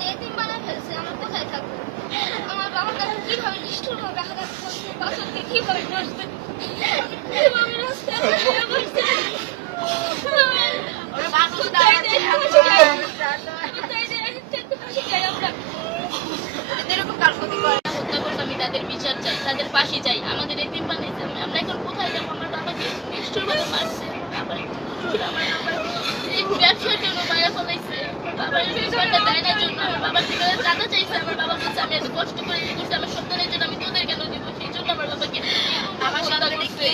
আমাদের এতিম বানায় ফেলছে আমরা কোথায় থাকব? আমার বাবার কাছে কীভাবে নিষ্ঠুরভাবে আঘাত করছে বাসনকে কীভাবে নষ্ট কীভাবে তাদের বিচার চাই তাদের ফাঁসি চাই আমাদের এতিম বানাইছে আমরা এখন কোথায় যাব? আমার বাবাকে নিষ্ঠুরভাবে মারছে। আমার ব্যবসার জন্য মায়া ফলাইছে। বাবার ব্যবসাটা দেয় না জন্য আমার বাবার থেকে চাঁদা চাইছে আমার বাবা বলছে আমি এত কষ্ট করে ইয়ে করছি আমার সন্তানের জন্য আমি তোদের কেন দিব? সেই জন্য আমার বাবাকে আমার সন্তান করছে।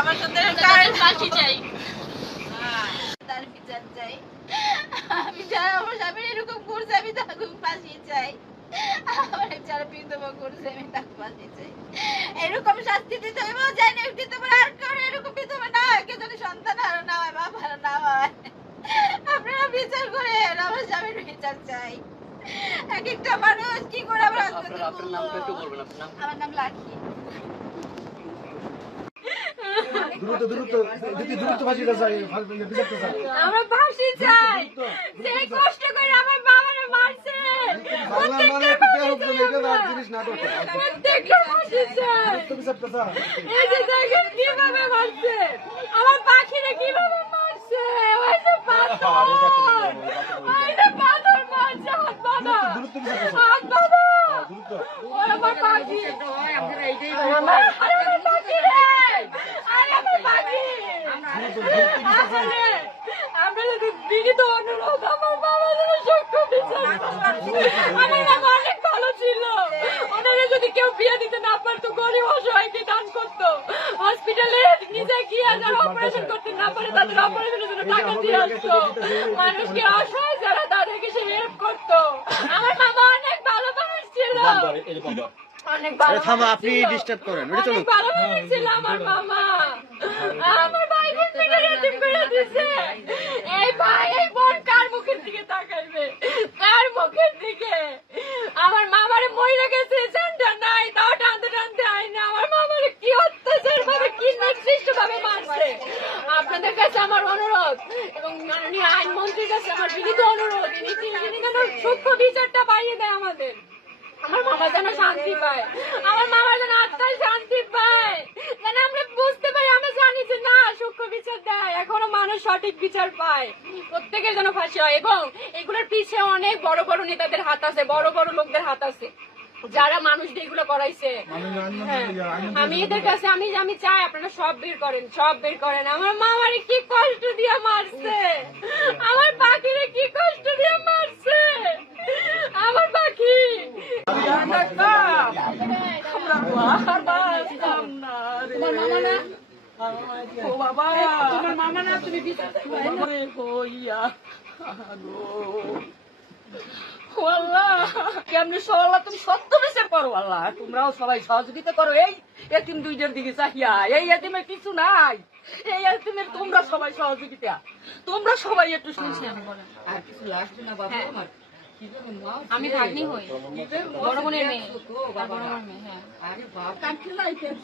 আমার সন্তানের কার তাদের চাই। তার বিচার চাই। আমি চাই আমার স্বামী এরকম করছে আমি তাকে ফাঁসি চাই। আমার যারা বিধবা করছে আমি তাকে ফাঁসি চাই। এরকম শাস্তি দিতে হইব জানি একটি তোমার আর কারও এরকম বিধবা না হয় কেউ যেন সন্তান আর না হয় বাবা আর না হয় আপনারা বিচার করে আমার স্বামীর বিচার চাই এক একটা মানুষ কি করে আমরা আপনার আপনার নামটা একটু বলবেন আপনার নাম? আমার নাম লাখি। দ্রুত দ্রুত দিদি দ্রুত ফাঁসিটা চাই বিচারটা চাই আমরা ফাঁসি চাই যে কষ্ট করে আমার বাবারে মারছে। বাংলা মানে একটা পেয়ার উপরে এটা আর জিনিস নাটক প্রত্যেকটা ফাঁসি চাই তো বিচারটা চাই এই যে দেখেন কীভাবে মারছে আমার পাখিরে কীভাবে মারছে ওই যে পাথর ওই যে পাথর মারছে হাত বাঁধা দ্রুত বিচারটা চাই হাত বাঁধা দ্রুত ওই আমার পাখি আমার আরে আমার পাখি রে আরে আমার পাখি আসলে অনেক ভালো ছিল ওনারা যদি কেউ বিয়ে দিতে না পারতো গরিব অসহায়কে দান করতো হসপিটালে নিজে গিয়ে যারা অপারেশন করতে না মানুষকে অসহায় যারা তাদেরকে সে হেল্প করতো আমার মামা অনেক ভালো মানুষ ছিল অনেক ভালো থামা আপনি ডিস্টার্ব করেন ওটা চলুন অনেক ভালো মানুষ ছিল আমার মামা। আমার ভাই বোন থেকে এতিম করে দিছে। এই ভাই এই বোন কার মুখের দিকে তাকাইবে? কার মুখের দিকে? আমার মামারে মইরা গেছে জানটা নাই তাও টানতে টানতে আইনা। আমার মামারে কি অত্যাচার ভাবে কি নির্দিষ্ট ভাবে মারছে? আপনাদের কাছে আমার অনুরোধ এবং মাননীয় আইনমন্ত্রীর কাছে আমার বিনীত অনুরোধ ইনি তিনি সূক্ষ্ম বিচারটা পাইয়ে দেয় আমাদের আমার মামা যেন শান্তি পায়। আমার মামা যেন আত্মায় শান্তি পায়। যেন আমরা বুঝতে পারি জানি যে না, সূক্ষ্ম বিচার দেয়। এখনও মানুষ সঠিক বিচার পায়। প্রত্যেকের যেন ফাঁসি হয়। এবং এগুলোর অনেক বড় বড় নেতাদের হাত আছে, বড় বড় লোকদের হাত আছে। যারা মানুষদের এগুলো করাইছে। হ্যাঁ। আমি এদের কাছে, আমি আমি চাই আপনারা সব বের করেন, সব বের করেন। আমার মামারে কি কষ্ট দিয়ে মারছে? আমার পাখিরে কি কষ্ট দিয়ে আমার পাখি তোমার মামা না ও বাবা তোমার মামা না তুমি বিচার কেমনি সরলা তুমি সত্য বিচার করো আল্লাহ তোমরাও সবাই সহযোগিতা করো এই এতিম দুইটার দিকে চাহিয়া এই এতিমের কিছু নাই এই এতিমের তোমরা সবাই সহযোগিতা তোমরা সবাই একটু শুনছি আর কিছু লাস্ট না বাবা আমি ভাগ্নি হই। বড় বোনের মেয়ে। বড় বোনের মেয়ে হ্যাঁ।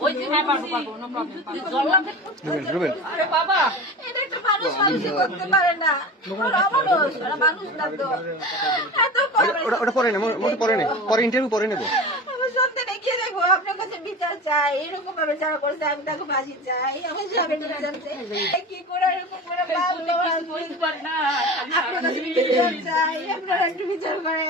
ওই যে হ্যাঁ পারব পারব no problem, পারব। রুবেন আরে বাবা। এটা একটা মানুষ করতে পারে না। ওরা মানুষ না তো। এত করে ওটা ওটা পরে না মোটে পরে নেব পরে ইন্টারভিউ পরে নেব আমার সন্তানে কি দেখব আপনার কাছে বিচার চাই এরকম ভাবে যারা করছে আমি তাকে ফাঁসি চাই। আমার স্বামীর কি করে এরকম করে আপনার কাছে বিচার চাই আপনারা একটু বিচার করে